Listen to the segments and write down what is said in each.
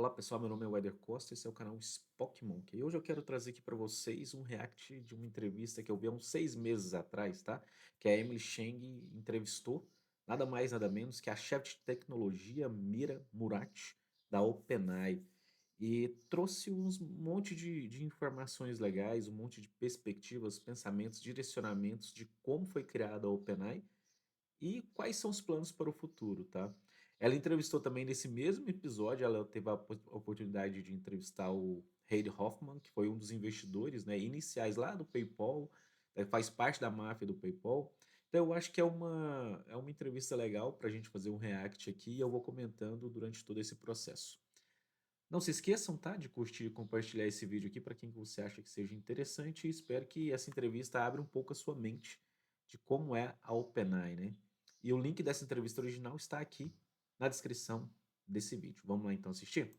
Olá pessoal, meu nome é Weder Costa, esse é o canal Spock Monk. E hoje eu quero trazer aqui para vocês um react de uma entrevista que eu vi há uns 6 meses atrás, tá? Que a Emily Chang entrevistou nada mais nada menos que a chefe de tecnologia Mira Murati da OpenAI e trouxe um monte de informações legais, um monte de perspectivas, pensamentos, direcionamentos de como foi criada a OpenAI e quais são os planos para o futuro, tá? Ela entrevistou também nesse mesmo episódio, ela teve a oportunidade de entrevistar o Reid Hoffman, que foi um dos investidores, né, iniciais lá do PayPal, faz parte da máfia do PayPal. Então eu acho que é uma entrevista legal para a gente fazer um react aqui e eu vou comentando durante todo esse processo. Não se esqueçam, tá, de curtir e compartilhar esse vídeo aqui para quem você acha que seja interessante e espero que essa entrevista abra um pouco a sua mente de como é a OpenAI, né? E o link dessa entrevista original está aqui na descrição desse vídeo. Vamos lá então assistir?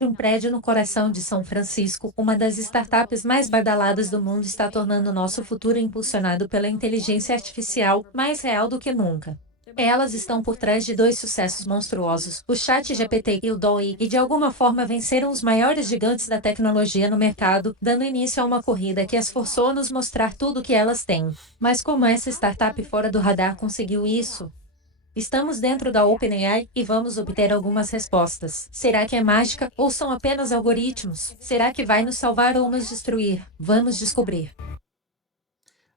Um prédio no coração de São Francisco, uma das startups mais badaladas do mundo está tornando nosso futuro impulsionado pela inteligência artificial mais real do que nunca. Elas estão por trás de dois sucessos monstruosos, o ChatGPT e o DALL-E, e de alguma forma venceram os maiores gigantes da tecnologia no mercado, dando início a uma corrida que as forçou a nos mostrar tudo o que elas têm. Mas como essa startup fora do radar conseguiu isso? Estamos dentro da OpenAI e vamos obter algumas respostas. Será que é mágica ou são apenas algoritmos? Será que vai nos salvar ou nos destruir? Vamos descobrir.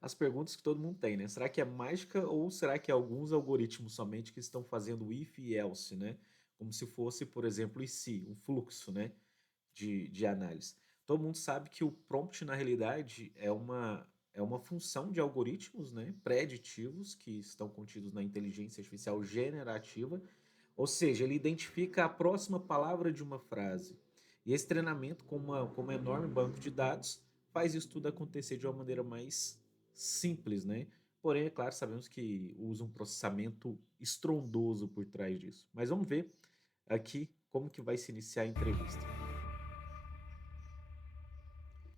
As perguntas que todo mundo tem, né? Será que é mágica ou será que é alguns algoritmos somente que estão fazendo if e else, né? Como se fosse, por exemplo, e se, um fluxo, né? De análise. Todo mundo sabe que o prompt, na realidade, é uma função de algoritmos, né, preditivos que estão contidos na inteligência artificial generativa, ou seja, ele identifica a próxima palavra de uma frase. E esse treinamento, com um enorme banco de dados, faz isso tudo acontecer de uma maneira mais simples, né? Porém, é claro, sabemos que usa um processamento estrondoso por trás disso. Mas vamos ver aqui como que vai se iniciar a entrevista.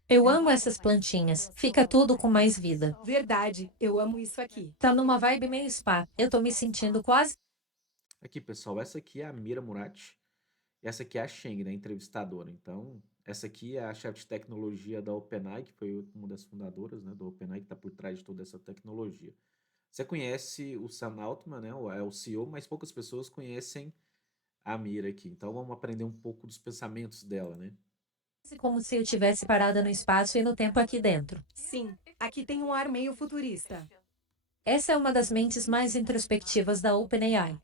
Eu amo essas plantinhas. Fica tudo com mais vida. Verdade, eu amo isso aqui. Tá numa vibe meio spa. Eu tô me sentindo quase. Aqui, pessoal, essa aqui é a Mira Murati e essa aqui é a Sheng, né, entrevistadora. Então, essa aqui é a chefe de tecnologia da OpenAI, que foi uma das fundadoras, né, da OpenAI, que está por trás de toda essa tecnologia. Você conhece o Sam Altman, né, é o CEO, mas poucas pessoas conhecem a Mira aqui. Então, vamos aprender um pouco dos pensamentos dela, né? Como se eu tivesse parada no espaço e no tempo aqui dentro. Sim, aqui tem um ar meio futurista. Essa é uma das mentes mais introspectivas da OpenAI.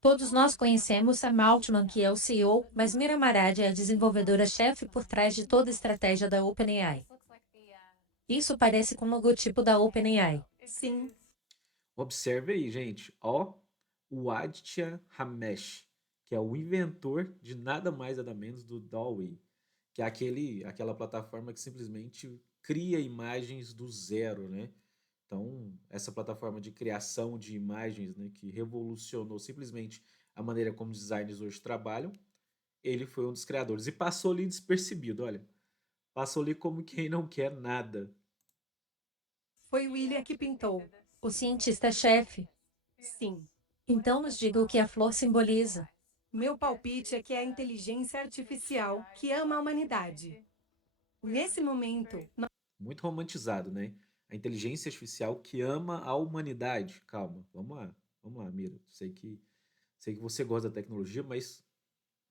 Todos nós conhecemos Sam Altman, que é o CEO, mas Mira Maradi é a desenvolvedora-chefe por trás de toda a estratégia da OpenAI. Isso parece com o logotipo da OpenAI. Sim, Observe aí, gente, ó, o Aditya Ramesh, que é o inventor de nada mais nada menos do DALL-E, que é aquela plataforma que simplesmente cria imagens do zero, né? Então, essa plataforma de criação de imagens, né, que revolucionou simplesmente a maneira como os designers hoje trabalham, ele foi um dos criadores e passou ali despercebido, olha, passou ali como quem não quer nada. foi William que pintou. O cientista-chefe. Sim, Então nos diga o que a flor simboliza. meu palpite é que é a inteligência artificial que ama a humanidade. Nesse momento, Muito romantizado, né? A inteligência artificial que ama a humanidade. Calma, vamos lá, Mira. Sei que você gosta da tecnologia, mas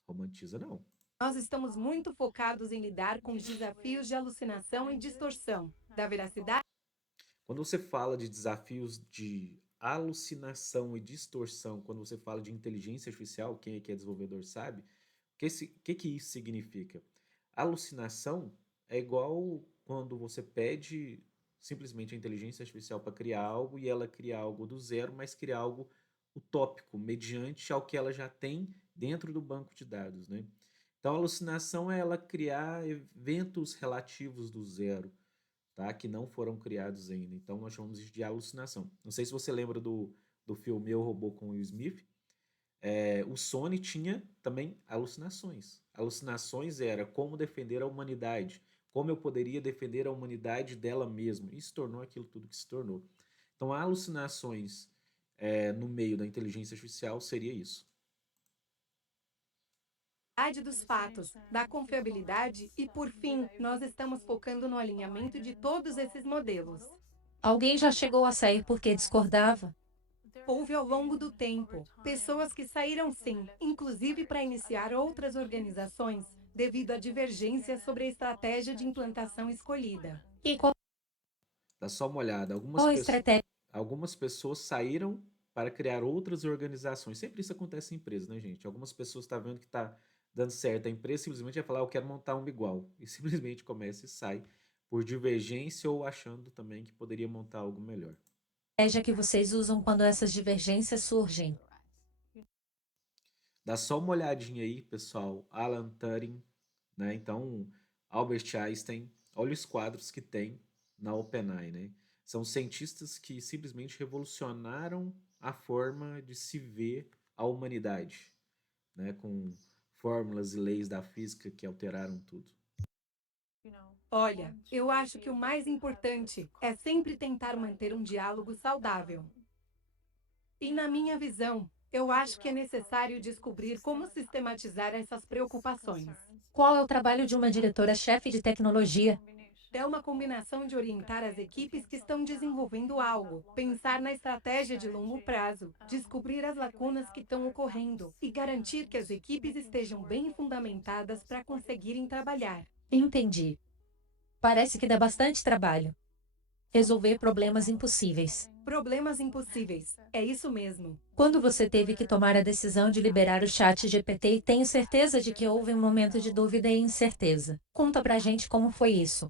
romantiza não. nós estamos muito focados em lidar com os desafios de alucinação e distorção da veracidade. Quando você fala de desafios de alucinação e distorção, quando você fala de inteligência artificial, quem aqui é desenvolvedor sabe, o que que isso significa? Alucinação é igual quando você pede simplesmente a inteligência artificial para criar algo e ela cria algo do zero, mas cria algo utópico, mediante ao que ela já tem dentro do banco de dados, né? Então, a alucinação é ela criar eventos relativos do zero, tá? Que não foram criados ainda. Então nós chamamos isso de alucinação. Não sei se você lembra do filme Eu, Robô com Will Smith. O Sony tinha também alucinações. Alucinações era como defender a humanidade, como eu poderia defender a humanidade dela mesma. E se tornou aquilo tudo que se tornou. Então, alucinações no meio da inteligência artificial seria isso. dos fatos, da confiabilidade e, por fim, nós estamos focando no alinhamento de todos esses modelos. Alguém já chegou a sair porque discordava? Houve ao longo do tempo pessoas que saíram sim, inclusive para iniciar outras organizações, devido a divergências sobre a estratégia de implantação escolhida. E qual Dá só uma olhada. a estratégia? Algumas pessoas saíram para criar outras organizações. Sempre isso acontece em empresas, né, gente? Algumas pessoas estão vendo que está dando certo a empresa, simplesmente vai falar, eu quero montar uma igual. E simplesmente começa e sai por divergência ou achando também que poderia montar algo melhor. Estratégia que vocês usam quando essas divergências surgem? Dá só uma olhadinha aí, pessoal. Alan Turing, né? Então, Albert Einstein, olha os quadros que tem na OpenAI, né? São cientistas que simplesmente revolucionaram a forma de se ver a humanidade, né? Com fórmulas e leis da física que alteraram tudo. Olha, eu acho que o mais importante é sempre tentar manter um diálogo saudável. E na minha visão, eu acho que é necessário descobrir como sistematizar essas preocupações. Qual é o trabalho de uma diretora-chefe de tecnologia? É uma combinação de orientar as equipes que estão desenvolvendo algo, pensar na estratégia de longo prazo, descobrir as lacunas que estão ocorrendo e garantir que as equipes estejam bem fundamentadas para conseguirem trabalhar. Entendi. Parece que dá bastante trabalho. Resolver problemas impossíveis. Problemas impossíveis. É isso mesmo. Quando você teve que tomar a decisão de liberar o chat GPT, tenho certeza de que houve um momento de dúvida e incerteza. Conta pra gente como foi isso.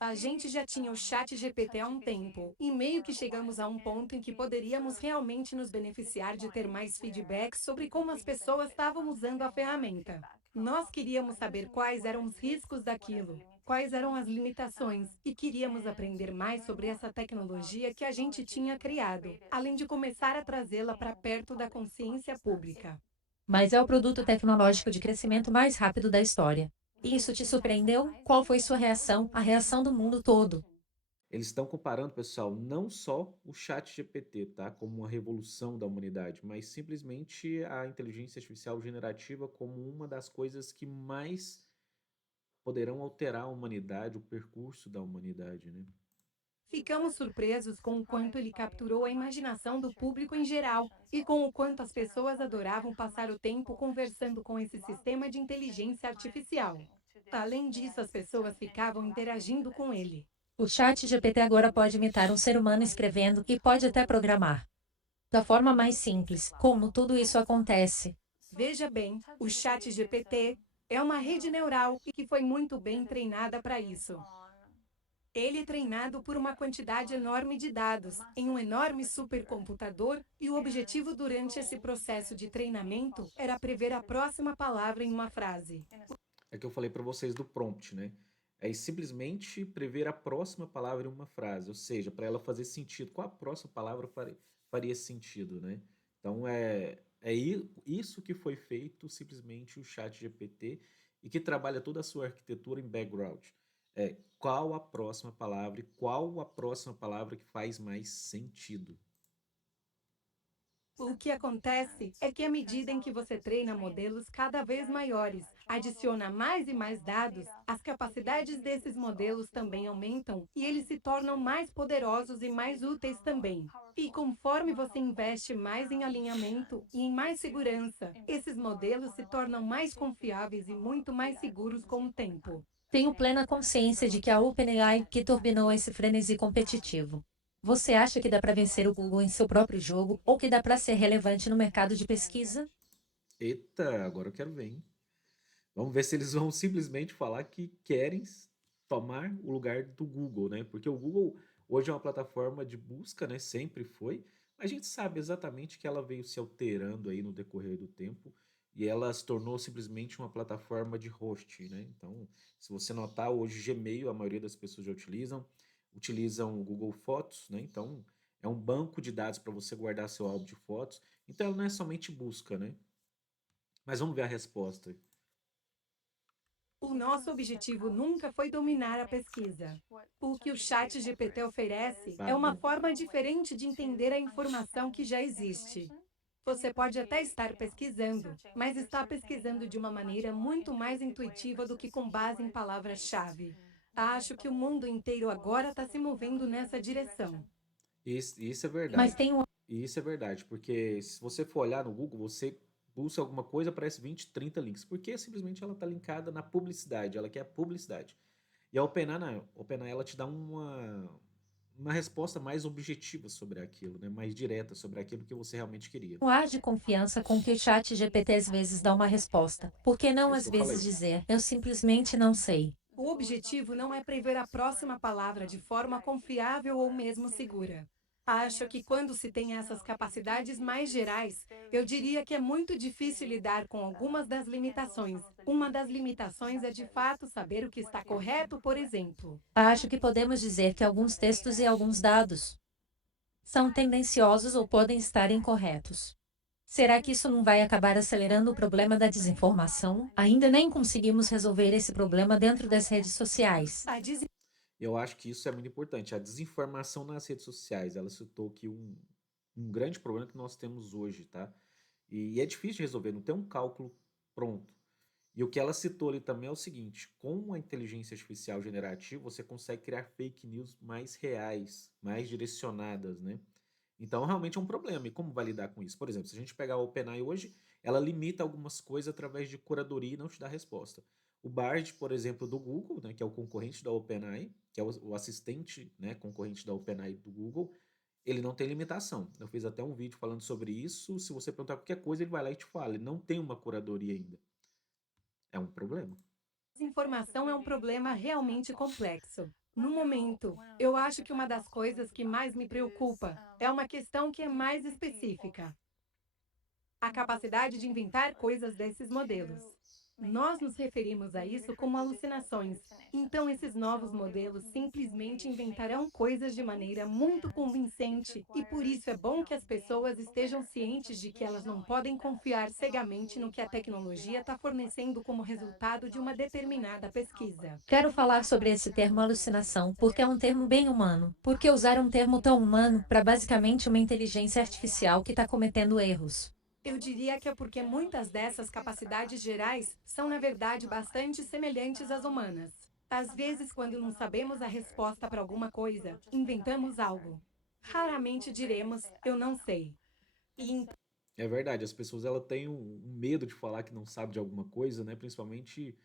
A gente já tinha o chat GPT há um tempo, e meio que chegamos a um ponto em que poderíamos realmente nos beneficiar de ter mais feedback sobre como as pessoas estavam usando a ferramenta. Nós queríamos saber quais eram os riscos daquilo, quais eram as limitações, e queríamos aprender mais sobre essa tecnologia que a gente tinha criado, além de começar a trazê-la para perto da consciência pública. Mas é o produto tecnológico de crescimento mais rápido da história. Isso te surpreendeu? Qual foi sua reação, a reação do mundo todo? Eles estão comparando, pessoal, não só o chat GPT, tá, como uma revolução da humanidade, mas simplesmente a inteligência artificial generativa como uma das coisas que mais poderão alterar a humanidade, o percurso da humanidade, né? Ficamos surpresos com o quanto ele capturou a imaginação do público em geral e com o quanto as pessoas adoravam passar o tempo conversando com esse sistema de inteligência artificial. Além disso, as pessoas ficavam interagindo com ele. O chat GPT agora pode imitar um ser humano escrevendo e pode até programar. Da forma mais simples, como tudo isso acontece? Veja bem, o chat GPT é uma rede neural e que foi muito bem treinada para isso. Ele é treinado por uma quantidade enorme de dados, em um enorme supercomputador, e o objetivo durante esse processo de treinamento era prever a próxima palavra em uma frase. É que eu falei para vocês do prompt, né? É simplesmente prever a próxima palavra em uma frase, ou seja, para ela fazer sentido. Qual a próxima palavra faria sentido, né? Então isso que foi feito simplesmente o chat GPT e que trabalha toda a sua arquitetura em background. Qual a próxima palavra e qual a próxima palavra que faz mais sentido. O que acontece é que à medida em que você treina modelos cada vez maiores, adiciona mais e mais dados, as capacidades desses modelos também aumentam e eles se tornam mais poderosos e mais úteis também. E conforme você investe mais em alinhamento e em mais segurança, esses modelos se tornam mais confiáveis e muito mais seguros com o tempo. Tenho plena consciência de que a OpenAI que turbinou esse frenesi competitivo. Você acha que dá para vencer o Google em seu próprio jogo ou que dá para ser relevante no mercado de pesquisa? Eita, agora eu quero ver, hein? Vamos ver se eles vão simplesmente falar que querem tomar o lugar do Google, né? Porque o Google hoje é uma plataforma de busca, né? Sempre foi. A gente sabe exatamente que ela veio se alterando aí no decorrer do tempo e ela se tornou simplesmente uma plataforma de host, né? Então, se você notar, hoje Gmail, a maioria das pessoas já utilizam o Google Fotos, né? Então, é um banco de dados para você guardar seu álbum de fotos. Então, ela não é somente busca, né? Mas vamos ver a resposta. O nosso objetivo nunca foi dominar a pesquisa. O que o chat GPT oferece é uma forma diferente de entender a informação que já existe. Você pode até estar pesquisando, mas está pesquisando de uma maneira muito mais intuitiva do que com base em palavras-chave. Acho que o mundo inteiro agora está se movendo nessa direção. Isso é Mas verdade. tem um Isso é verdade, porque se você for olhar no Google, você busca alguma coisa, aparece 20, 30 links, porque simplesmente ela está linkada na publicidade, ela quer publicidade. E a OpenAI, não, a OpenAI ela te dá uma resposta mais objetiva sobre aquilo, né? Mais direta sobre aquilo que você realmente queria. ar de confiança com que o chat GPT às vezes dá uma resposta. Por que É não isso às que eu vezes falei. dizer, eu simplesmente não sei? O objetivo não é prever a próxima palavra de forma confiável ou mesmo segura. Acho que quando se tem essas capacidades mais gerais, eu diria que é muito difícil lidar com algumas das limitações. Uma das limitações é de fato saber o que está correto, por exemplo. Acho que podemos dizer que alguns textos e alguns dados são tendenciosos ou podem estar incorretos. Será que isso não vai acabar acelerando o problema da desinformação? Ainda nem conseguimos resolver esse problema dentro das redes sociais. A des- Eu acho que isso é muito importante. A desinformação nas redes sociais, ela citou aqui um grande problema que nós temos hoje, tá? E é difícil de resolver, não tem um cálculo pronto. E o que ela citou ali também é o seguinte: com a inteligência artificial generativa, você consegue criar fake news mais reais, mais direcionadas, né? Então, realmente é um problema. E como vai lidar com isso? Por exemplo, se a gente pegar a OpenAI hoje, ela limita algumas coisas através de curadoria e não te dá resposta. O Bard, por exemplo, do Google, né, que é o concorrente da OpenAI, que é o assistente, né, concorrente da OpenAI do Google, ele não tem limitação. Eu fiz até um vídeo falando sobre isso. Se você perguntar qualquer coisa, ele vai lá e te fala. Ele não tem uma curadoria ainda. É um problema. desinformação é um problema realmente complexo. No momento, eu acho que uma das coisas que mais me preocupa é uma questão que é mais específica. A capacidade de inventar coisas desses modelos. Nós nos referimos a isso como alucinações. Então, esses novos modelos simplesmente inventarão coisas de maneira muito convincente, e por isso é bom que as pessoas estejam cientes de que elas não podem confiar cegamente no que a tecnologia está fornecendo como resultado de uma determinada pesquisa. Quero falar sobre esse termo alucinação, porque é um termo bem humano. Por que usar um termo tão humano para basicamente uma inteligência artificial que está cometendo erros? Eu diria que é porque muitas dessas capacidades gerais são, na verdade, bastante semelhantes às humanas. Às vezes, quando não sabemos a resposta para alguma coisa, inventamos algo. Raramente diremos, eu não sei. E É verdade, as pessoas ela têm um medo de falar que não sabe de alguma coisa, né? Principalmente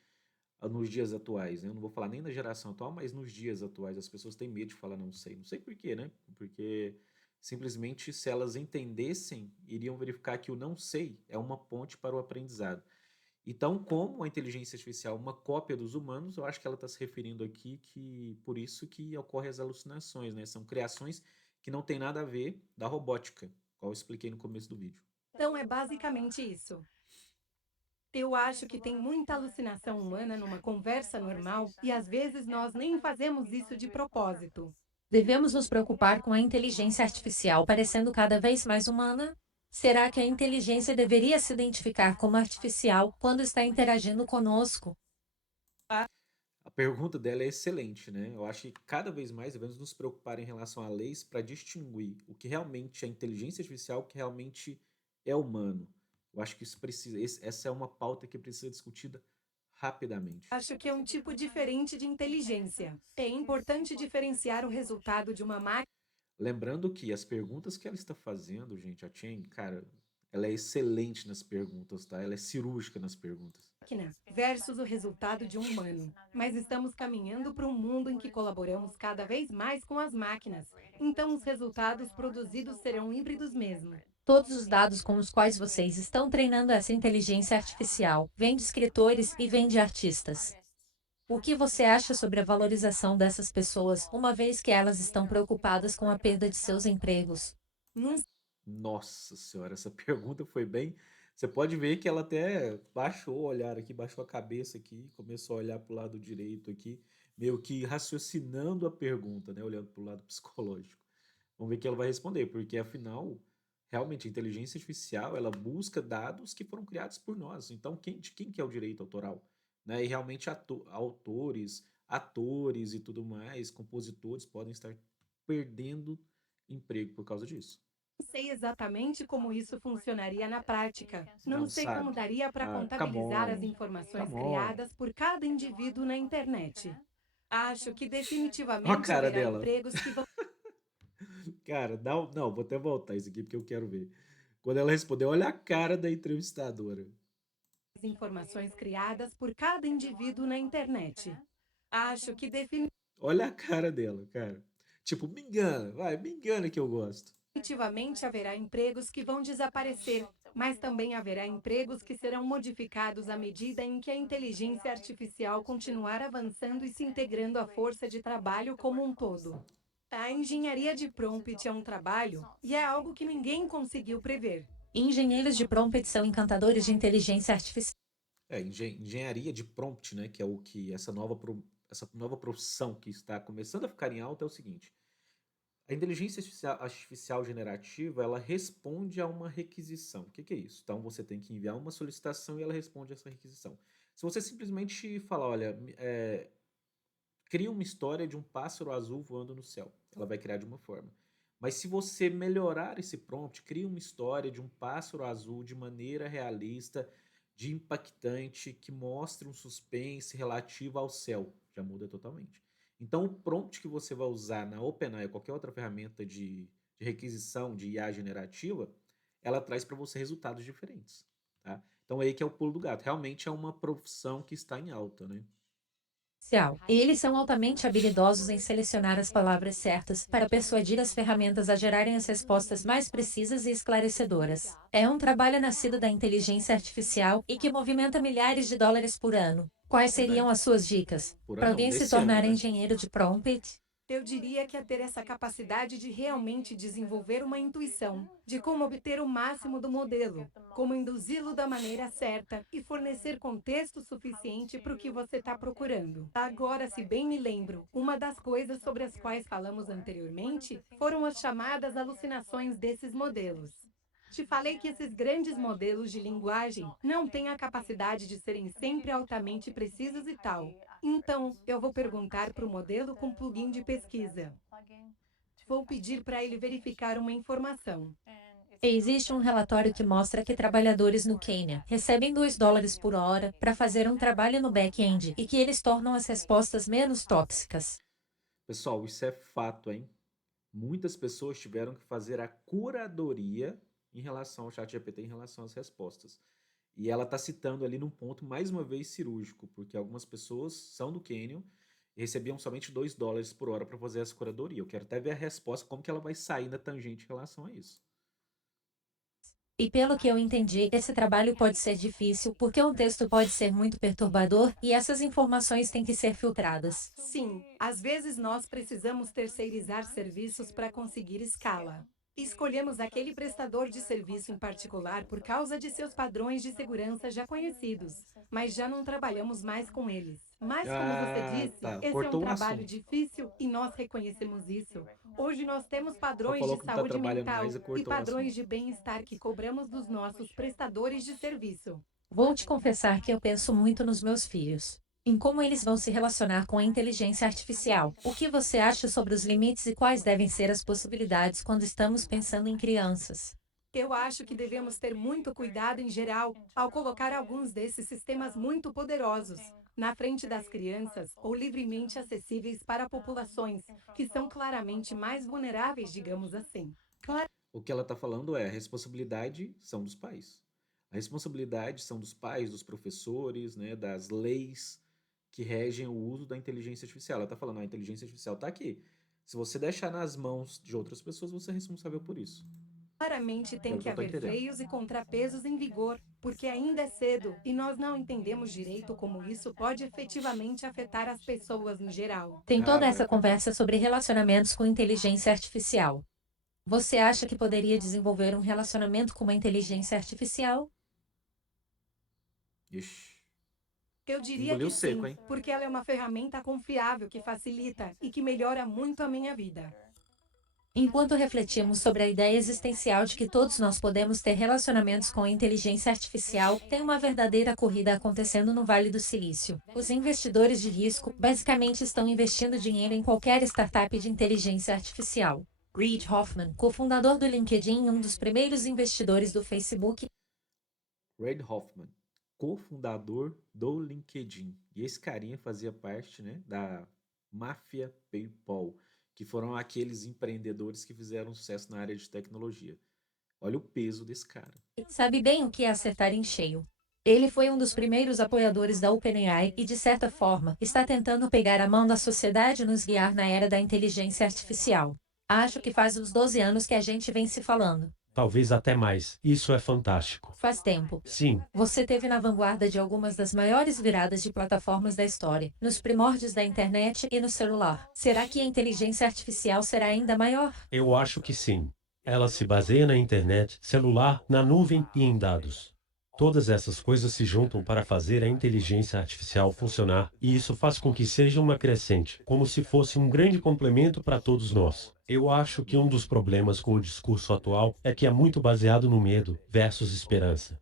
nos dias atuais, né? Eu não vou falar nem na geração atual, mas nos dias atuais as pessoas têm medo de falar não sei. Não sei por quê, né? Porque simplesmente se elas entendessem, iriam verificar que o não sei é uma ponte para o aprendizado. Então, como a inteligência artificial é uma cópia dos humanos, eu acho que ela está se referindo aqui que por isso que ocorrem as alucinações, né? São criações que não têm nada a ver da robótica, qual eu expliquei no começo do vídeo. então é basicamente isso. Eu acho que tem muita alucinação humana numa conversa normal e às vezes nós nem fazemos isso de propósito. Devemos nos preocupar com a inteligência artificial parecendo cada vez mais humana? Será que a inteligência deveria se identificar como artificial quando está interagindo conosco? A pergunta dela é excelente, né? Eu acho que cada vez mais devemos nos preocupar em relação a leis para distinguir o que realmente é inteligência artificial, o que realmente é humano. Eu acho que isso precisa, essa é uma pauta que precisa ser discutida rapidamente. Acho que é um tipo diferente de inteligência. É importante diferenciar o resultado de uma Lembrando que as perguntas que ela está fazendo, gente, a Chen, cara, ela é excelente nas perguntas, tá? Ela é cirúrgica nas perguntas. máquina versus o resultado de um humano. Mas estamos caminhando para um mundo em que colaboramos cada vez mais com as máquinas. Então, os resultados produzidos serão híbridos mesmo. Todos os dados com os quais vocês estão treinando essa inteligência artificial vêm de escritores e vêm de artistas. O que você acha sobre a valorização dessas pessoas, uma vez que elas estão preocupadas com a perda de seus empregos? Num Nossa senhora, essa pergunta foi bem. Você pode ver que ela até baixou o olhar aqui, baixou a cabeça aqui, começou a olhar para o lado direito aqui, meio que raciocinando a pergunta, né? Olhando para o lado psicológico. Vamos ver o que ela vai responder, porque afinal, realmente a inteligência artificial, ela busca dados que foram criados por nós. Então, de quem que é o direito autoral? Né? E realmente autores, atores e tudo mais, compositores podem estar perdendo emprego por causa disso. Não sei exatamente como isso funcionaria na prática. Não Não sei como sabe? daria para Ah, come contabilizar as on, informações come on. criadas por cada indivíduo na internet. Acho que Ó a definitivamente cara haverá dela. empregos que vão Cara, não, vou até voltar isso aqui porque eu quero ver. Quando ela respondeu, olha a cara da entrevistadora. as informações criadas por cada indivíduo na internet. Acho que Olha a cara dela, cara. Tipo, me engana, vai, me engana que eu gosto. definitivamente haverá empregos que vão desaparecer, mas também haverá empregos que serão modificados à medida em que a inteligência artificial continuar avançando e se integrando à força de trabalho como um todo. A engenharia de prompt é um trabalho e é algo que ninguém conseguiu prever. Engenheiros de prompt são encantadores de inteligência artificial. Engenharia de prompt, né, que é o que essa nova profissão que está começando a ficar em alta é o seguinte. A inteligência artificial generativa, ela responde a uma requisição. O que que é isso? Então você tem que enviar uma solicitação e ela responde a essa requisição. Se você simplesmente falar, olha, cria uma história de um pássaro azul voando no céu, ela vai criar de uma forma. Mas se você melhorar esse prompt, cria uma história de um pássaro azul de maneira realista, de impactante, que mostre um suspense relativo ao céu, já muda totalmente. Então, o prompt que você vai usar na OpenAI ou qualquer outra ferramenta de requisição de IA generativa, ela traz para você resultados diferentes, tá? Então, aí que é o pulo do gato. Realmente é uma profissão que está em alta, né? Eles são altamente habilidosos em selecionar as palavras certas para persuadir as ferramentas a gerarem as respostas mais precisas e esclarecedoras. É um trabalho nascido da inteligência artificial e que movimenta milhares de dólares por ano. Quais seriam Verdade. as suas dicas Por para ano não, alguém se desse ano, tornar né? engenheiro de prompt? Eu diria que é ter essa capacidade de realmente desenvolver uma intuição de como obter o máximo do modelo, como induzi-lo da maneira certa e fornecer contexto suficiente para o que você está procurando. Agora, se bem me lembro, uma das coisas sobre as quais falamos anteriormente foram as chamadas alucinações desses modelos. Te falei que esses grandes modelos de linguagem não têm a capacidade de serem sempre altamente precisos e tal. Então, eu vou perguntar para o modelo com plugin de pesquisa. Vou pedir para ele verificar uma informação. Existe um relatório que mostra que trabalhadores no Quênia recebem $2 por hora para fazer um trabalho no back-end e que eles tornam as respostas menos tóxicas. Pessoal, isso é fato, hein? Muitas pessoas tiveram que fazer a curadoria em relação ao chat GPT, em relação às respostas. E ela está citando ali num ponto, mais uma vez, cirúrgico, porque algumas pessoas são do Canyon e recebiam somente $2 por hora para fazer essa curadoria. Eu quero até ver a resposta, como que ela vai sair na tangente em relação a isso. E pelo que eu entendi, esse trabalho pode ser difícil porque um texto pode ser muito perturbador e essas informações têm que ser filtradas. Sim, às vezes nós precisamos terceirizar serviços para conseguir escala. Escolhemos aquele prestador de serviço em particular por causa de seus padrões de segurança já conhecidos, mas já não trabalhamos mais com eles. Mas, como você Ah, disse, tá. esse é um Cortou o trabalho assunto. difícil e nós reconhecemos isso. Hoje nós temos Só padrões de falou que não está saúde trabalhando mental mais e e cortou o padrões assunto. de bem-estar que cobramos dos nossos prestadores de serviço. Vou te confessar que eu penso muito nos meus filhos. Em como eles vão se relacionar com a inteligência artificial. O que você acha sobre os limites e quais devem ser as possibilidades quando estamos pensando em crianças? Eu acho que devemos ter muito cuidado em geral ao colocar alguns desses sistemas muito poderosos na frente das crianças ou livremente acessíveis para populações que são claramente mais vulneráveis, digamos assim. O que ela está falando é a responsabilidade são dos pais. A responsabilidade são dos pais, dos professores, né, das leis que regem o uso da inteligência artificial. Ela está falando, a inteligência artificial está aqui. Se você deixar nas mãos de outras pessoas, você é responsável por isso. Claramente tem Pelo que que eu estou haver entendendo. freios e contrapesos em vigor, porque ainda é cedo e nós não entendemos direito como isso pode efetivamente afetar as pessoas no geral. Tem Ah, toda vai essa afetar. conversa sobre relacionamentos com inteligência artificial. Você acha que poderia desenvolver um relacionamento com uma inteligência artificial? Ixi, Eu diria engoliu que seco, sim, hein? porque ela é uma ferramenta confiável que facilita e que melhora muito a minha vida. Enquanto refletimos sobre a ideia existencial de que todos nós podemos ter relacionamentos com a inteligência artificial, tem uma verdadeira corrida acontecendo no Vale do Silício. Os investidores de risco basicamente estão investindo dinheiro em qualquer startup de inteligência artificial. Reid Hoffman, cofundador do LinkedIn e um dos primeiros investidores do Facebook, Reid Hoffman, cofundador do LinkedIn. E esse carinha fazia parte, né, da máfia PayPal, que foram aqueles empreendedores que fizeram sucesso na área de tecnologia. Olha o peso desse cara. sabe bem o que é acertar em cheio. Ele foi um dos primeiros apoiadores da OpenAI e, de certa forma, está tentando pegar a mão da sociedade e nos guiar na era da inteligência artificial. Acho que faz uns 12 anos que a gente vem se falando. Talvez até mais. Isso é fantástico. Faz tempo. Sim, Você teve na vanguarda de algumas das maiores viradas de plataformas da história, nos primórdios da internet e no celular. Será que a inteligência artificial será ainda maior? eu acho que sim. Ela se baseia na internet, celular, na nuvem e em dados. Todas essas coisas se juntam para fazer a inteligência artificial funcionar, e isso faz com que seja uma crescente, como se fosse um grande complemento para todos nós. Eu acho que um dos problemas com o discurso atual é que é muito baseado no medo versus esperança.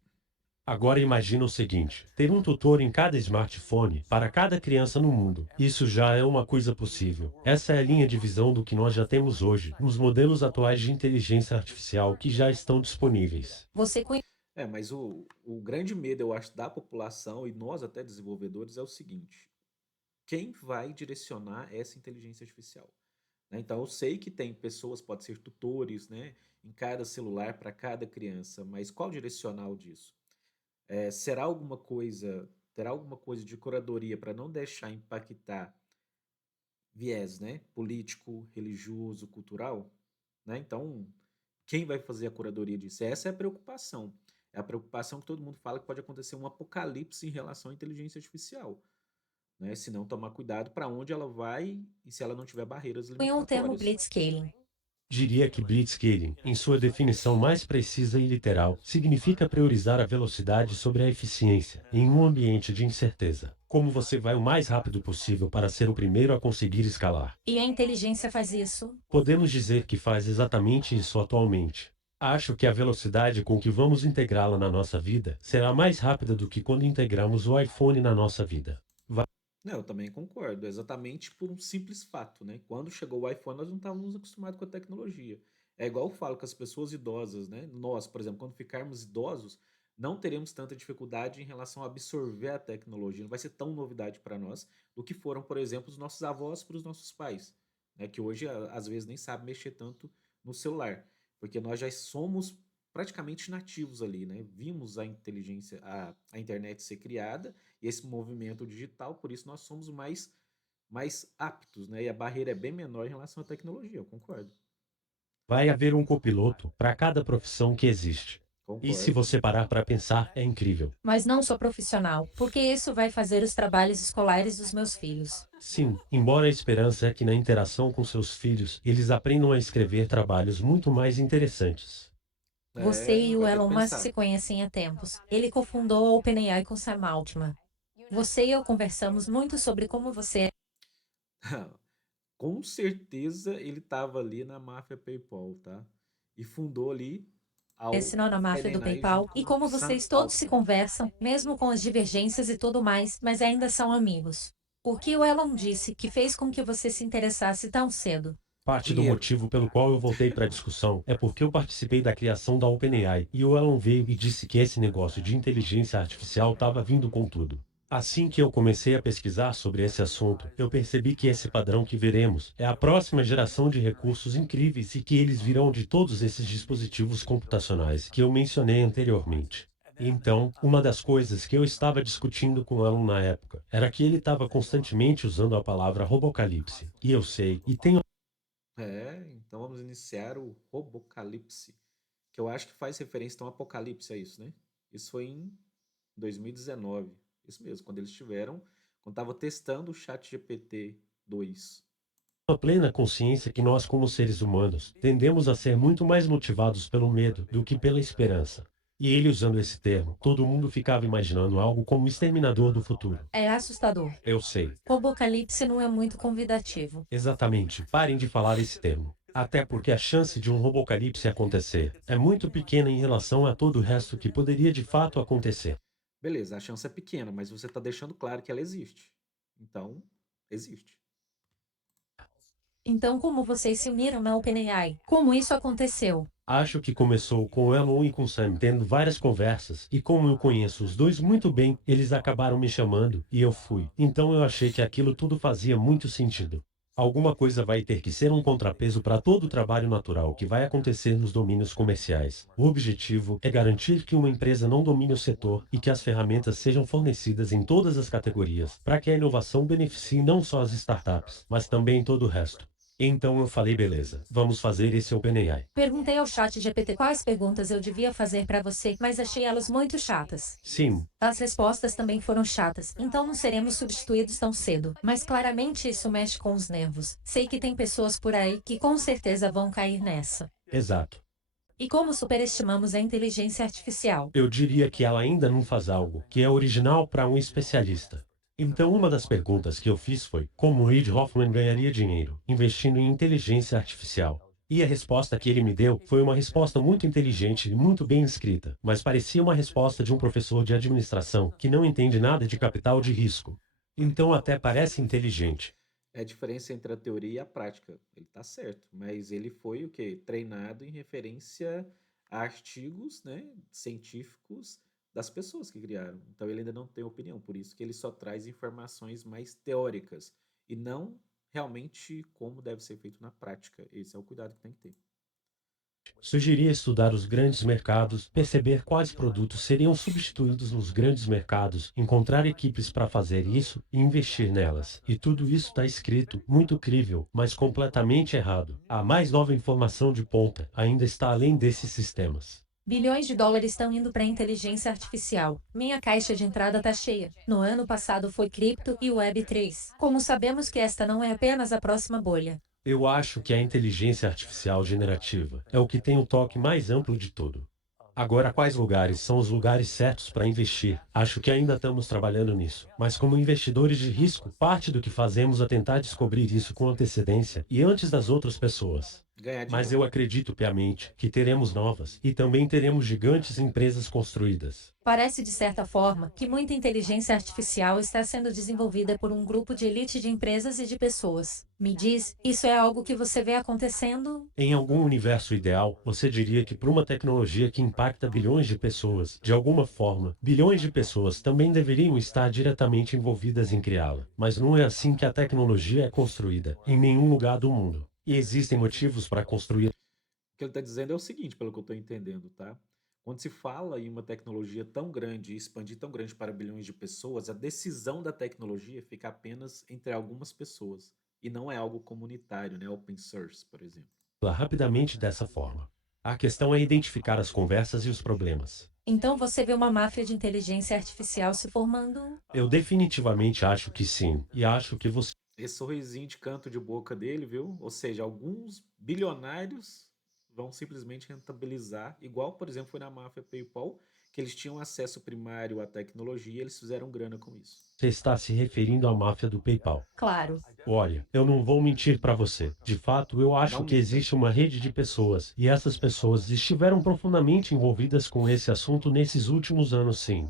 Agora imagina o seguinte: ter um tutor em cada smartphone para cada criança no mundo. Isso já é uma coisa possível. Essa é a linha de visão do que nós já temos hoje, nos modelos atuais de inteligência artificial que já estão disponíveis. Você conhece Mas o grande medo, eu acho, da população e nós até desenvolvedores é o seguinte: quem vai direcionar essa inteligência artificial? Né? Então, eu sei que tem pessoas, pode ser tutores, né, em cada celular para cada criança, mas qual direcional disso? Será alguma coisa, terá alguma coisa de curadoria para não deixar impactar viés, né, político, religioso, cultural? Né? Então, quem vai fazer a curadoria disso? Essa é a preocupação. É a preocupação que todo mundo fala que pode acontecer um apocalipse em relação à inteligência artificial. Né? Se não tomar cuidado para onde ela vai e se ela não tiver barreiras o termo limitatórias. blitzscaling. Diria que blitzscaling, em sua definição mais precisa e literal, significa priorizar a velocidade sobre a eficiência, em um ambiente de incerteza. Como você vai o mais rápido possível para ser o primeiro a conseguir escalar? E a inteligência faz isso? Podemos dizer que faz exatamente isso atualmente. Acho que a velocidade com que vamos integrá-la na nossa vida será mais rápida do que quando integramos o iPhone na nossa vida. Não, eu também concordo, exatamente por um simples fato, né? Quando chegou o iPhone, nós não estávamos acostumados com a tecnologia. É igual eu falo com as pessoas idosas, né? Nós, por exemplo, quando ficarmos idosos, não teremos tanta dificuldade em relação a absorver a tecnologia. Não vai ser tão novidade para nós do que foram, por exemplo, os nossos avós para os nossos pais, né? Que hoje, às vezes, nem sabem mexer tanto no celular, porque nós já somos praticamente nativos ali, né? Vimos a inteligência, a internet ser criada e esse movimento digital, por isso nós somos mais aptos, né? E a barreira é bem menor em relação à tecnologia, eu concordo. Vai haver um copiloto para cada profissão que existe. E se Concordo. você parar para pensar, é incrível. Mas não sou profissional, porque isso vai fazer os trabalhos escolares dos meus filhos. Sim, embora a esperança é que na interação com seus filhos, eles aprendam a escrever trabalhos muito mais interessantes. Você e o Vai ter que Elon Musk se pensar. conhecem há tempos. Ele cofundou a OpenAI com Sam Altman. Você e eu conversamos muito sobre como você Com certeza ele estava ali na máfia PayPal, tá? E fundou ali a ensinou na máfia do OpenAI PayPal junto e com como Sam vocês todos se Altman. conversam, mesmo com as divergências e tudo mais, mas ainda são amigos. O que o Elon disse que fez com que você se interessasse tão cedo? Parte do Dinheiro. motivo pelo qual eu voltei para a discussão é porque eu participei da criação da OpenAI e o Elon veio e disse que esse negócio de inteligência artificial estava vindo com tudo. Assim que eu comecei a pesquisar sobre esse assunto, eu percebi que esse padrão que veremos é a próxima geração de recursos incríveis e que eles virão de todos esses dispositivos computacionais que eu mencionei anteriormente. Então, uma das coisas que eu estava discutindo com o Elon na época era que ele estava constantemente usando a palavra robocalipse. E eu sei, e tenho Então vamos iniciar o Robocalipse, que eu acho que faz referência então ao Apocalipse, é isso, né? Isso foi em 2019. Isso mesmo, quando eles tiveram, quando estava testando o chat GPT 2. a plena consciência que nós, como seres humanos, tendemos a ser muito mais motivados pelo medo do que pela esperança. E ele usando esse termo, todo mundo ficava imaginando algo como o exterminador do futuro. É assustador. Eu sei. Robocalipse não é muito convidativo. Exatamente. Parem de falar esse termo. Até porque a chance de um robocalipse acontecer é muito pequena em relação a todo o resto que poderia de fato acontecer. Beleza, a chance é pequena, mas você está deixando claro que ela existe. Então, existe. Então, como vocês se uniram na OpenAI? Como isso aconteceu? Acho que começou com o Elon e com o Sam tendo várias conversas, e como eu conheço os dois muito bem, eles acabaram me chamando, e eu fui. Então eu achei que aquilo tudo fazia muito sentido. Alguma coisa vai ter que ser um contrapeso para todo o trabalho natural que vai acontecer nos domínios comerciais. O objetivo é garantir que uma empresa não domine o setor e que as ferramentas sejam fornecidas em todas as categorias, para que a inovação beneficie não só as startups, mas também todo o resto. Então eu falei, beleza, vamos fazer esse OpenAI. Perguntei ao ChatGPT quais perguntas eu devia fazer para você, mas achei elas muito chatas. Sim, As respostas também foram chatas, então não seremos substituídos tão cedo. Mas claramente isso mexe com os nervos. Sei que tem pessoas por aí que com certeza vão cair nessa. exato. E como superestimamos a inteligência artificial? Eu diria que ela ainda não faz algo que é original para um especialista. Então, uma das perguntas que eu fiz foi: como Reid Hoffman ganharia dinheiro investindo em inteligência artificial? E a resposta que ele me deu foi uma resposta muito inteligente e muito bem escrita, mas parecia uma resposta de um professor de administração que não entende nada de capital de risco. Então, até parece inteligente. É a diferença entre a teoria e a prática. Ele tá certo, mas ele foi o quê? Treinado em referência a artigos, né, científicos das pessoas que criaram. Então ele ainda não tem opinião, por isso que ele só traz informações mais teóricas e não realmente como deve ser feito na prática. Esse é o cuidado que tem que ter. Sugeria estudar os grandes mercados, perceber quais produtos seriam substituídos nos grandes mercados, encontrar equipes para fazer isso e investir nelas. E tudo isso está escrito, muito crível, mas completamente errado. A mais nova informação de ponta ainda está além desses sistemas. Bilhões de dólares estão indo para a inteligência artificial. Minha caixa de entrada está cheia. No ano passado foi cripto e Web3. Como sabemos que esta não é apenas a próxima bolha? Eu acho que a inteligência artificial generativa é o que tem o toque mais amplo de tudo. Agora, quais lugares são os lugares certos para investir? Acho que ainda estamos trabalhando nisso. Mas como investidores de risco, parte do que fazemos é tentar descobrir isso com antecedência e antes das outras pessoas. Ganhar Mas dinheiro. eu acredito piamente que teremos novas e também teremos gigantes empresas construídas. Parece, de certa forma, que muita inteligência artificial está sendo desenvolvida por um grupo de elite de empresas e de pessoas. Me diz, isso é algo que você vê acontecendo? Em algum universo ideal, você diria que para uma tecnologia que impacta bilhões de pessoas, de alguma forma, bilhões de pessoas também deveriam estar diretamente envolvidas em criá-la. Mas não é assim que a tecnologia é construída, em nenhum lugar do mundo. E existem motivos para construir. O que ele está dizendo é o seguinte, pelo que eu estou entendendo, tá? Quando se fala em uma tecnologia tão grande e expandir tão grande para bilhões de pessoas, a decisão da tecnologia fica apenas entre algumas pessoas e não é algo comunitário, né? Open source, por exemplo. Rapidamente dessa forma. A questão é identificar as conversas e os problemas. Então você vê uma máfia de inteligência artificial se formando? Eu definitivamente acho que sim, e acho que você Esse sorrisinho de canto de boca dele, viu? Ou seja, alguns bilionários vão simplesmente rentabilizar, igual, por exemplo, foi na máfia PayPal, que eles tinham acesso primário à tecnologia e eles fizeram grana com isso. está se referindo à máfia do PayPal. Claro. Olha, eu não vou mentir para você. De fato, eu acho Não que minta. existe uma rede de pessoas, e essas pessoas estiveram profundamente envolvidas com esse assunto nesses últimos anos, sim.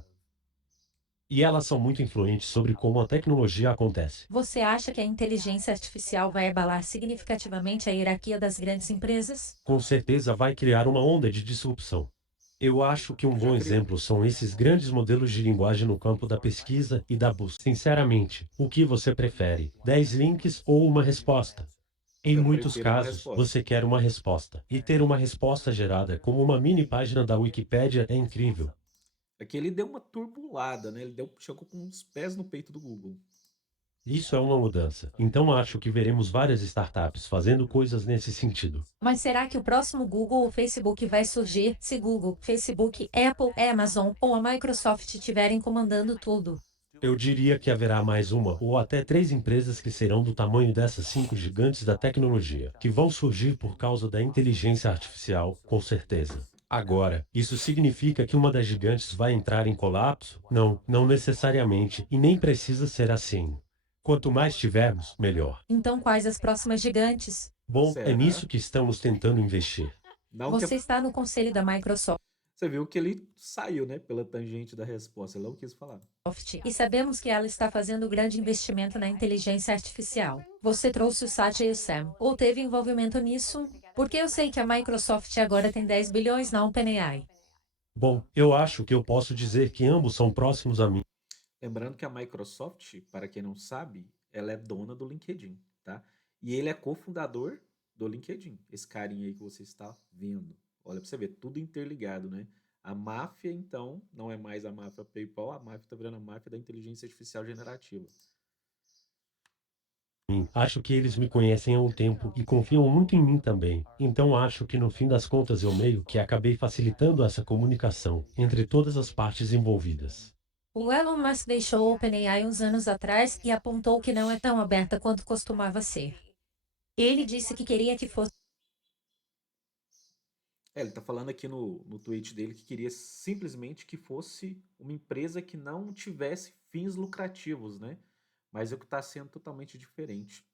E elas são muito influentes sobre como a tecnologia acontece. Você acha que a inteligência artificial vai abalar significativamente a hierarquia das grandes empresas? Com certeza vai criar uma onda de disrupção. Eu acho que um Já bom criou. exemplo são esses grandes modelos de linguagem no campo da pesquisa e da busca. Sinceramente, o que você prefere? 10 links ou uma resposta? Em Eu muitos prefiro uma casos, resposta. você quer uma resposta. E ter uma resposta gerada como uma mini página da Wikipédia é incrível. Aqui ele deu uma turbulada, né? Chegou com os pés no peito do Google. Isso é uma mudança. Então acho que veremos várias startups fazendo coisas nesse sentido. Mas será que o próximo Google ou Facebook vai surgir se Google, Facebook, Apple, Amazon ou a Microsoft estiverem comandando tudo? Eu diria que haverá mais uma ou até 3 empresas que serão do tamanho dessas 5 gigantes da tecnologia, que vão surgir por causa da inteligência artificial, com certeza. Agora, isso significa que uma das gigantes vai entrar em colapso? Não, não necessariamente, e nem precisa ser assim. Quanto mais tivermos, melhor. Então quais as próximas gigantes? Bom, é Será? nisso que estamos tentando investir. Não que Você está no conselho da Microsoft. Você viu que ele saiu, né, pela tangente da resposta, ele não quis falar. E sabemos que ela está fazendo grande investimento na inteligência artificial. Você trouxe o Satya e o Sam, ou teve envolvimento nisso? Porque eu sei que a Microsoft agora tem 10 bilhões na OpenAI. Bom, eu acho que eu posso dizer que ambos são próximos a mim. Lembrando que a Microsoft, para quem não sabe, ela é dona do LinkedIn, tá? E ele é cofundador do LinkedIn. Esse carinha aí que você está vendo. Olha pra você ver, tudo interligado, né? A máfia, então, não é mais a máfia PayPal, a máfia tá virando a máfia da inteligência artificial generativa. Acho que eles me conhecem há um tempo e confiam muito em mim também. Então acho que no fim das contas eu meio que acabei facilitando essa comunicação entre todas as partes envolvidas. O Elon Musk deixou a OpenAI uns anos atrás e apontou que não é tão aberta quanto costumava ser. Ele disse que queria que fosse Ele tá falando aqui no tweet dele que queria simplesmente que fosse uma empresa que não tivesse fins lucrativos, né? Mas é o que está sendo totalmente diferente.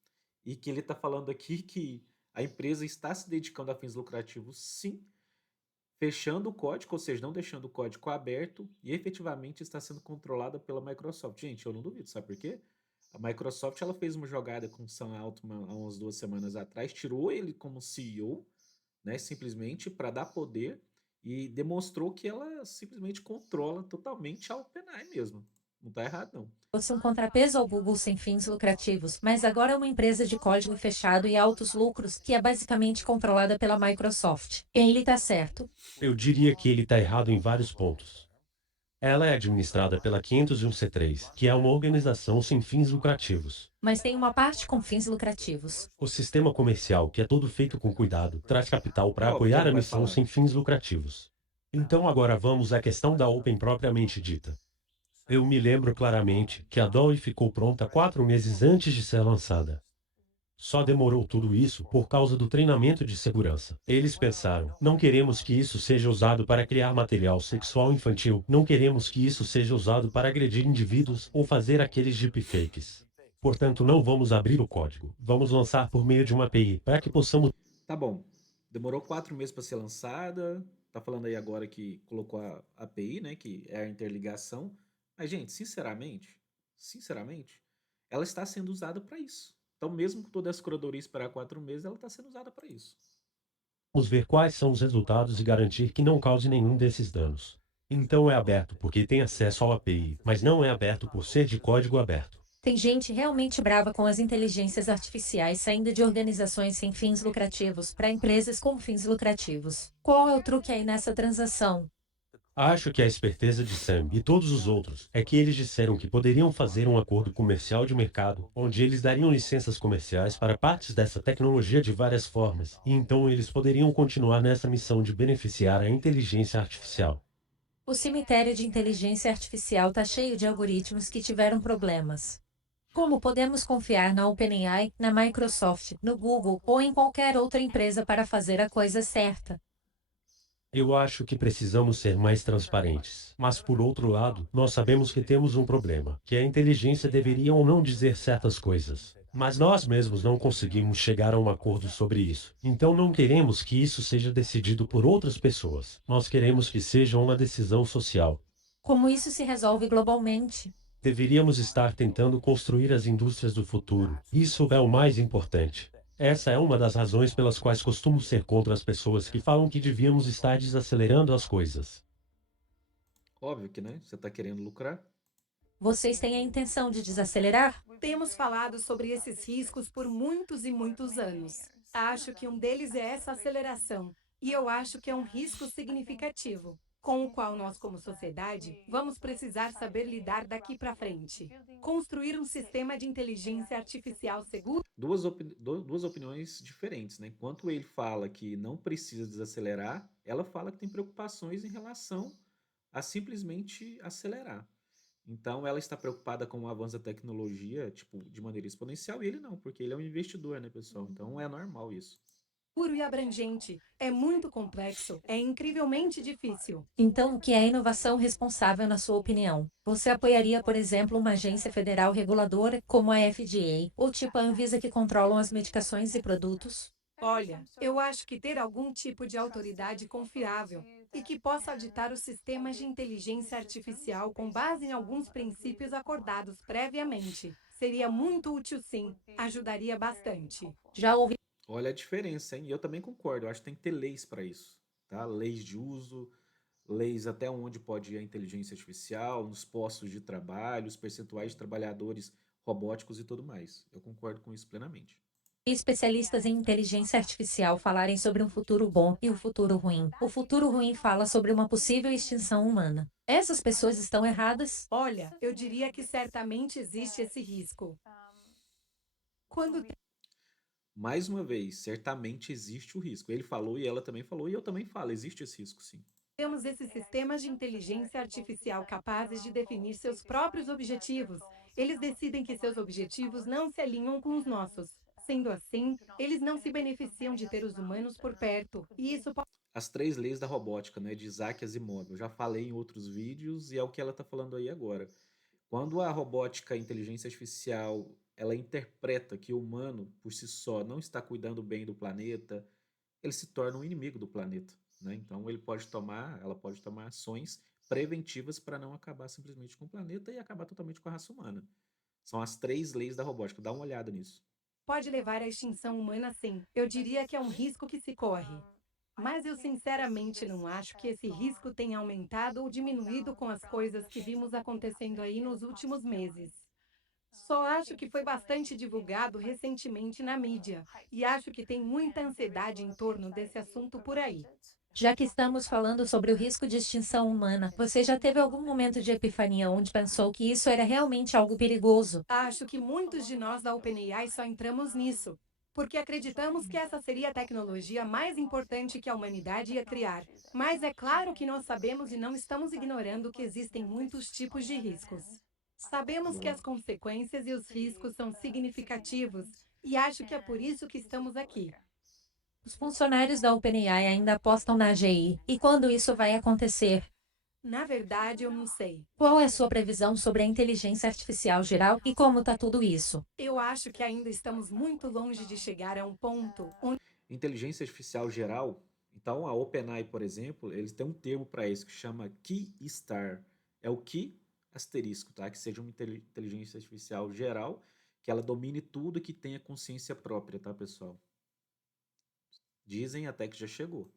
E que ele tá falando aqui que a empresa está se dedicando a fins lucrativos, sim, fechando o código, ou seja, não deixando o código aberto e efetivamente está sendo controlada pela Microsoft. Gente, eu não duvido, sabe por quê? A Microsoft ela fez uma jogada com o Sam Altman há umas 2 semanas atrás, tirou ele como CEO, né, simplesmente para dar poder e demonstrou que ela simplesmente controla totalmente a OpenAI mesmo. Não tá errado, não. um contrapeso ao Google sem fins lucrativos, mas agora é uma empresa de código fechado e altos lucros que é basicamente controlada pela Microsoft. Ele está certo. Eu diria que ele está errado em vários pontos. Ela é administrada pela 501c3, que é uma organização sem fins lucrativos. Mas tem uma parte com fins lucrativos. O sistema comercial, que é todo feito com cuidado, traz capital É para óbvio que ele apoiar a não vai missão falar. sem fins lucrativos. Então agora vamos à questão da Open propriamente dita. Eu me lembro claramente que a DOI ficou pronta 4 meses antes de ser lançada. Só demorou tudo isso por causa do treinamento de segurança. Eles pensaram: não queremos que isso seja usado para criar material sexual infantil, não queremos que isso seja usado para agredir indivíduos ou fazer aqueles deepfakes. Portanto, não vamos abrir o código. Vamos lançar por meio de uma API para que possamos. Tá bom. Demorou 4 meses para ser lançada. Tá falando aí agora que colocou a API, né? Que é a interligação. Mas, gente, sinceramente, ela está sendo usada para isso. Então, mesmo com toda essa curadoria esperar 4 meses, ela está sendo usada para isso. Vamos ver quais são os resultados e garantir que não cause nenhum desses danos. Então é aberto porque tem acesso ao API, mas não é aberto por ser de código aberto. Tem gente realmente brava com as inteligências artificiais saindo de organizações sem fins lucrativos para empresas com fins lucrativos. Qual é o truque aí nessa transação? Acho que a esperteza de Sam e todos os outros é que eles disseram que poderiam fazer um acordo comercial de mercado, onde eles dariam licenças comerciais para partes dessa tecnologia de várias formas, e então eles poderiam continuar nessa missão de beneficiar a inteligência artificial. O cemitério de inteligência artificial está cheio de algoritmos que tiveram problemas. Como podemos confiar na OpenAI, na Microsoft, no Google ou em qualquer outra empresa para fazer a coisa certa? Eu acho que precisamos ser mais transparentes. Mas, por outro lado, nós sabemos que temos um problema, que a inteligência deveria ou não dizer certas coisas. Mas nós mesmos não conseguimos chegar a um acordo sobre isso. Então não queremos que isso seja decidido por outras pessoas. Nós queremos que seja uma decisão social. Como isso se resolve globalmente? Deveríamos estar tentando construir as indústrias do futuro. Isso é o mais importante. Essa é uma das razões pelas quais costumo ser contra as pessoas que falam que devíamos estar desacelerando as coisas. Óbvio que, né? Você está querendo lucrar. Vocês têm a intenção de desacelerar? Temos falado sobre esses riscos por muitos e muitos anos. Acho que um deles é essa aceleração, e eu acho que é um risco significativo, com o qual nós, como sociedade, vamos precisar saber lidar daqui para frente. Construir um sistema de inteligência artificial seguro. Duas opiniões diferentes, né? Enquanto ele fala que não precisa desacelerar, ela fala que tem preocupações em relação a simplesmente acelerar. Então ela está preocupada com o avanço da tecnologia, tipo, de maneira exponencial, e ele não, porque ele é um investidor, né, pessoal? Então é normal isso. Puro e abrangente. É muito complexo, é incrivelmente difícil. Então, o que é inovação responsável na sua opinião? Você apoiaria, por exemplo, uma agência federal reguladora, como a FDA, ou tipo a Anvisa que controlam as medicações e produtos? Olha, eu acho que ter algum tipo de autoridade confiável e que possa auditar os sistemas de inteligência artificial com base em alguns princípios acordados previamente. Seria muito útil, sim. Ajudaria bastante. Já ouvi Olha a diferença, hein? E eu também concordo. Eu acho que tem que ter leis para isso, tá? Leis de uso, leis até onde pode ir a inteligência artificial, nos postos de trabalho, os percentuais de trabalhadores robóticos e tudo mais. Eu concordo com isso plenamente. especialistas em inteligência artificial falarem sobre um futuro bom e o futuro ruim. O futuro ruim fala sobre uma possível extinção humana. Essas pessoas estão erradas? Olha, eu diria que certamente existe esse risco. Quando Mais uma vez, certamente existe o risco. Ele falou e ela também falou, e eu também falo, existe esse risco sim. temos esses sistemas de inteligência artificial capazes de definir seus próprios objetivos, eles decidem que seus objetivos não se alinham com os nossos. Sendo assim, eles não se beneficiam de ter os humanos por perto, e isso pode As três leis da robótica, né, de Isaac Asimov. Eu já falei em outros vídeos e é o que ela está falando aí agora. Quando a robótica, a inteligência artificial, ela interpreta que o humano, por si só, não está cuidando bem do planeta, ele se torna um inimigo do planeta, né? Então ela pode tomar ações preventivas para não acabar simplesmente com o planeta e acabar totalmente com a raça humana. São as três leis da robótica. Dá uma olhada nisso. levar à extinção humana, sim. Eu diria que é um risco que se corre. Mas eu sinceramente não acho que esse risco tenha aumentado ou diminuído com as coisas que vimos acontecendo aí nos últimos meses. Só acho que foi bastante divulgado recentemente na mídia, e acho que tem muita ansiedade em torno desse assunto por aí. Já que estamos falando sobre o risco de extinção humana, você já teve algum momento de epifania onde pensou que isso era realmente algo perigoso? Acho que muitos de nós da OpenAI só entramos nisso, porque acreditamos que essa seria a tecnologia mais importante que a humanidade ia criar. Mas é claro que nós sabemos e não estamos ignorando que existem muitos tipos de riscos. Sabemos que Boa. as consequências e os riscos são significativos, e acho que é por isso que estamos aqui. Os funcionários da OpenAI ainda apostam na AGI. E quando isso vai acontecer? Na verdade, eu não sei. Qual é a sua previsão sobre a inteligência artificial geral e como está tudo isso? Eu acho que ainda estamos muito longe de chegar a um ponto onde Inteligência artificial geral, então a OpenAI, por exemplo, eles têm um termo para isso que chama Key Star. É o Key asterisco, tá? Que seja uma inteligência artificial geral, que ela domine tudo e que tenha consciência própria, tá, pessoal? Dizem até que já chegou.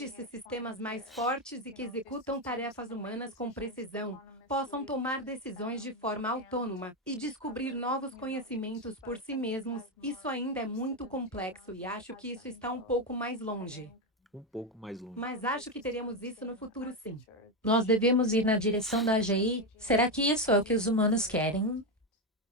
esses sistemas mais fortes e que executam tarefas humanas com precisão possam tomar decisões de forma autônoma e descobrir novos conhecimentos por si mesmos, isso ainda é muito complexo e acho que isso está um pouco mais longe. Um pouco mais longe. Mas acho que teremos isso no futuro, sim. Nós devemos ir na direção da AGI? Será que isso é o que os humanos querem?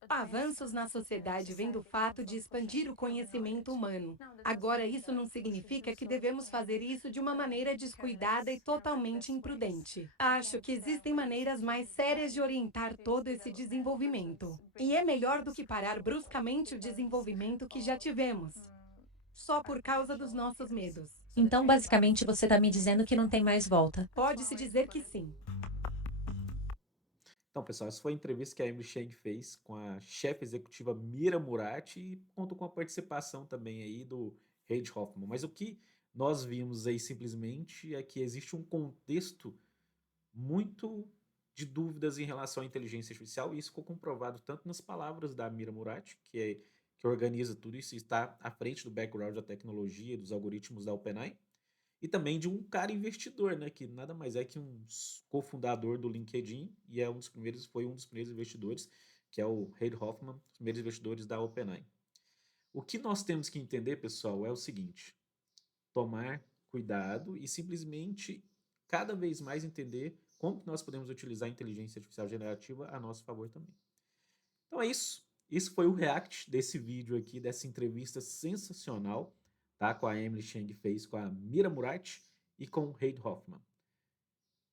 Avanços na sociedade vêm do fato de expandir o conhecimento humano. Agora, isso não significa que devemos fazer isso de uma maneira descuidada e totalmente imprudente. Acho que existem maneiras mais sérias de orientar todo esse desenvolvimento. E é melhor do que parar bruscamente o desenvolvimento que já tivemos, só por causa dos nossos medos. Então, basicamente, você está me dizendo que não tem mais volta. Pode-se dizer que sim. Então, pessoal, essa foi a entrevista que a Emily Chang fez com a chefe executiva Mira Murati e contou com a participação também aí do Reid Hoffman. Mas o que nós vimos aí simplesmente é que existe um contexto muito de dúvidas em relação à inteligência artificial, e isso ficou comprovado tanto nas palavras da Mira Murati, que organiza tudo isso e está à frente do background da tecnologia, dos algoritmos da OpenAI, e também de um cara investidor, né, que nada mais é que um cofundador do LinkedIn e foi um dos primeiros investidores, que é o Reid Hoffman, os primeiros investidores da OpenAI. O que nós temos que entender, pessoal, é o seguinte: tomar cuidado e simplesmente cada vez mais entender como que nós podemos utilizar a inteligência artificial generativa a nosso favor também. Então é isso. Isso foi o react desse vídeo aqui, dessa entrevista sensacional, tá? Com a Emily Chang fez com a Mira Murati e com o Reid Hoffman.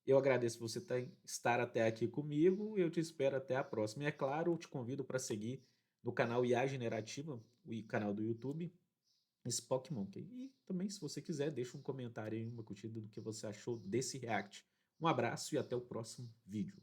Eu agradeço você estar até aqui comigo e eu te espero até a próxima. E é claro, eu te convido para seguir no canal IA Generativa, o canal do YouTube, Spock Monkey. E também, se você quiser, deixa um comentário aí, uma curtida do que você achou desse react. Um abraço e até o próximo vídeo.